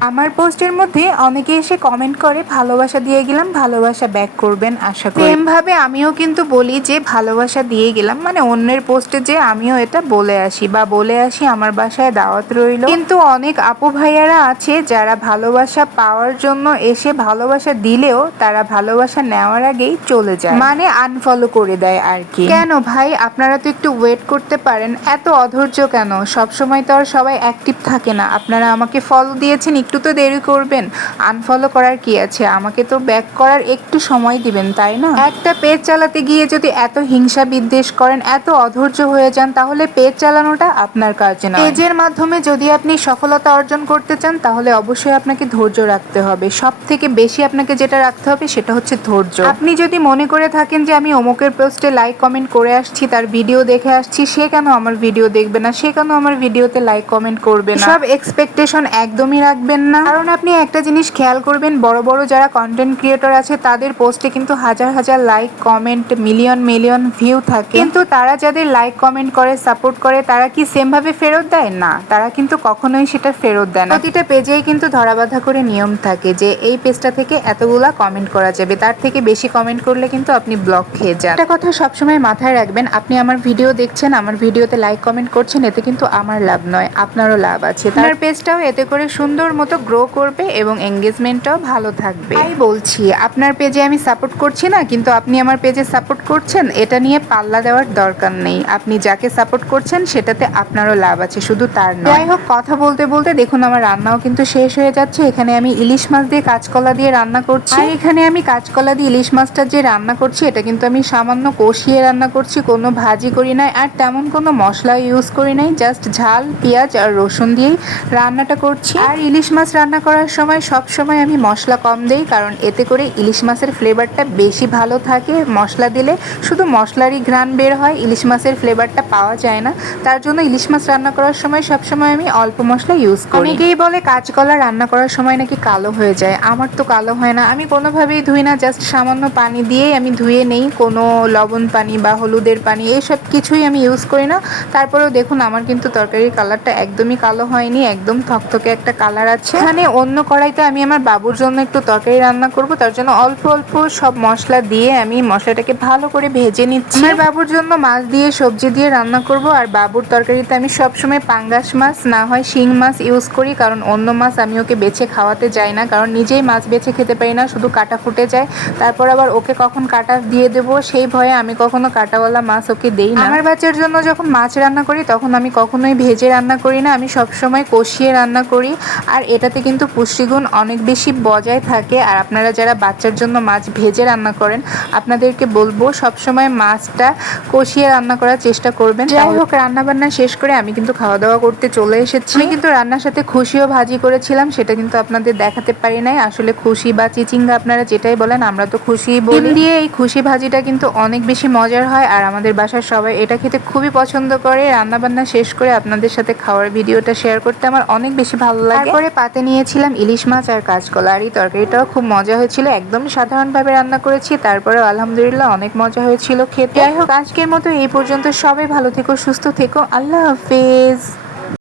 আমার পোস্টের মধ্যে অনেকে এসে কমেন্ট করে, ভালোবাসা দিয়ে গেলাম, ভালোবাসা ব্যাক করবেন, আশা করি। ভাবে আমিও কিন্তু বলি যে, ভালোবাসা দিয়ে গেলাম। মানে অন্যের পোস্টে যে আমিও এটা বলে আসি বা বলে আসি, আমার বাসায় দাওয়াত রইল। কিন্তু অনেক আপু ভাইয়ারা আছে যারা ভালোবাসা পাওয়ার জন্য এসে ভালোবাসা দিলেও তারা ভালোবাসা নেওয়ার আগেই চলে যায়। মানে আনফলো করে দেয় আর কি। কেন ভাই? আপনারা তো একটু ওয়েট করতে পারেন। এত অধৈর্য কেন? সবসময় তো আর সবাই অ্যাক্টিভ থাকে না। আপনারা আমাকে ফলো দিয়েছেন একটু তো দেরি করবেন। আনফলো করার কি আছে? আমাকে তো ব্যাক করার একটু সময় দিবেন তাই না? একটা পেজ চালাতে গিয়ে যদি এত হিংসা বিদ্বেষ করেন এত অধৈর্য হয়ে যান তাহলে পেজ চালানোটা আপনার কাজ না পেজের মাধ্যমে যদি আপনি সফলতা অর্জন করতে চান তাহলে অবশ্যই আপনাকে ধৈর্য রাখতে হবে। সব থেকে বেশি আপনাকে যেটা রাখতে হবে সেটা হচ্ছে ধৈর্য। আপনি যদি মনে করে থাকেন যে আমি অমুকের পোস্টে লাইক কমেন্ট করে আসছি তার ভিডিও দেখে আসছি সে কেন আমার ভিডিও দেখবে না? সে কেন আমার ভিডিওতে লাইক কমেন্ট করবে না? সব এক্সপেকটেশন একদমই রাখবেন না। কারণ আপনি একটা জিনিস খেয়াল করবেন বড় বড় যারা কন্টেন্ট ক্রিয়েটর আছে তাদের পোস্টে কিন্তু হাজার হাজার like comment million million view থাকে। কিন্তু তারা যাদের লাইক কমেন্ট করে সাপোর্ট করে তারা কি সেম ভাবে ফেরত দেয়? না তারা কিন্তু কখনোই সেটা ফেরত দেয় না। প্রতিটা পেজেই কিন্তু ধরাবাধা করে নিয়ম থাকে যে এই পেজটা থেকে এতগুলা কমেন্ট করা যাবে। তার থেকে বেশি কমেন্ট করলে কিন্তু আপনি ব্লক খেয়ে যান। একটা কথা সবসময় মাথায় রাখবেন আপনি আমার ভিডিও দেখছেন আমার ভিডিওতে লাইক কমেন্ট করছেন এতে কিন্তু আমার লাভ নয় আপনারও লাভ আছে। তার পেজটাও এতে করে সুন্দর মতো গ্রো করবে এবং এঙ্গেজমেন্টটাও ভালো থাকবে। তাই বলছি, আপনার পেজে আমি সাপোর্ট করছি না, কিন্তু আপনি আমার পেজে সাপোর্ট করছেন, এটা নিয়ে পাল্লা দেওয়ার দরকার নেই। আপনি যাকে সাপোর্ট করছেন, সেটাতে আপনারও লাভ আছে, শুধু তার নয়। যাই হোক, কথা বলতে বলতে দেখুন, আমার রান্নাও কিন্তু শেষ হয়ে যাচ্ছে। এখানে আমি ইলিশ মাছ দিয়ে কাঁচকলা দিয়ে রান্না করছি। আর এখানে আমি কাঁচকলা দিয়ে ইলিশ মাছটা যে রান্না করছি, এটা কিন্তু আমি সামান্য কষিয়ে রান্না করছি। কোনো ভাজি করি নাই, আর তেমন কোনো মশলা ইউজ করি নাই জাস্ট ঝাল, পেঁয়াজ আর রসুন দিয়েই রান্নাটা করছি। আর ইলিশ মাছ রান্না করার সময় সব সময় আমি মশলা কম দেই, কারণ এতে করে ইলিশ মাছের ফ্লেভারটা বেশি ভালো থাকে। মশলা দিলে শুধু মশলারই ঘ্রাণ বের হয়, ইলিশ মাছের ফ্লেভারটা পাওয়া যায় না। তার জন্য ইলিশ মাছ রান্না করার সময় সব সময় আমি অল্প মশলা ইউজ করি। অনেকেই বলে কাঁচকলা রান্না করার সময় নাকি কালো হয়ে যায়। আমার তো কালো হয় না। আমি কোনোভাবেই ধুই না জাস্ট সামান্য পানি দিয়েই আমি ধুয়ে নেই। কোনো লবণ পানি বা হলুদের পানি এইসব কিছুই আমি ইউজ করি না। তারপরেও দেখুন, আমার কিন্তু তরকারির কালারটা একদমই কালো হয়নি, একদম থকথকে একটা কালার আছে। এখানে অন্য কড়াইতে আমি আমার বাবুর জন্য একটু তরকারি রান্না করব তার জন্য অল্প অল্প সব মশলা দিয়ে আমি মশলাটাকে ভালো করে ভেজে নিচ্ছি। আমার বাবুর জন্য মাছ দিয়ে সবজি দিয়ে রান্না করব আর বাবুর তরকারিতে আমি সবসময় পাঙ্গাস মাছ না হয় শিং মাছ ইউজ করি কারণ অন্য মাছ আমি ওকে বেছে খাওয়াতে যাই না কারণ নিজেই মাছ বেছে খেতে পারি না শুধু কাটা ফুটে যায়। তারপর আবার ওকে কখন কাটা দিয়ে দেবো সেই ভয়ে আমি কখনো কাটাওয়ালা মাছ ওকে দেই না। আমার বাচ্চার জন্য যখন মাছ রান্না করি তখন আমি কখনোই ভেজে রান্না করি না আমি সবসময় কষিয়ে রান্না করি। আর এটাতে কিন্তু পুষ্টিগুণ অনেক বেশি বজায় থাকে। আর আপনারা যারা বাচ্চার জন্য মাছ ভেজে রান্না করেন আপনাদেরকে বলব সবসময় মাছটা কষিয়ে রান্না করার চেষ্টা করবেন। যাই হোক রান্না বান্না শেষ করে আমি কিন্তু খাওয়া দাওয়া করতে চলে এসেছি। আমি কিন্তু রান্নার সাথে খুশিও ভাজি করেছিলাম সেটা কিন্তু আপনাদের দেখাতে পারি নাই। আসলে খুশি বা চিচিঙ্গা আপনারা যেটাই বলেন আমরা তো খুশি বলি। দিয়ে এই খুশি ভাজিটা কিন্তু অনেক বেশি মজার হয় আর আমাদের বাসার সবাই এটা খেতে খুবই পছন্দ করে। রান্নাবান্না শেষ করে আপনাদের সাথে খাওয়ার ভিডিওটা শেয়ার করতে আমার অনেক বেশি ভালো লাগে। তারপরে পাতে নিয়েছিলাম ইলিশ মাছ আর কাঁচকলা। আর এই তরকারিটাও খুব মজা হয়েছিল। একদম সাধারণভাবে রান্না করেছি তারপরে আলহামদুলিল্লাহ অনেক মজা হয়েছিল খেতে। যাই হোক, আজকের মতো এই পর্যন্ত। সবাই ভালো থেকো, সুস্থ থেকো। আল্লাহ হাফেজ।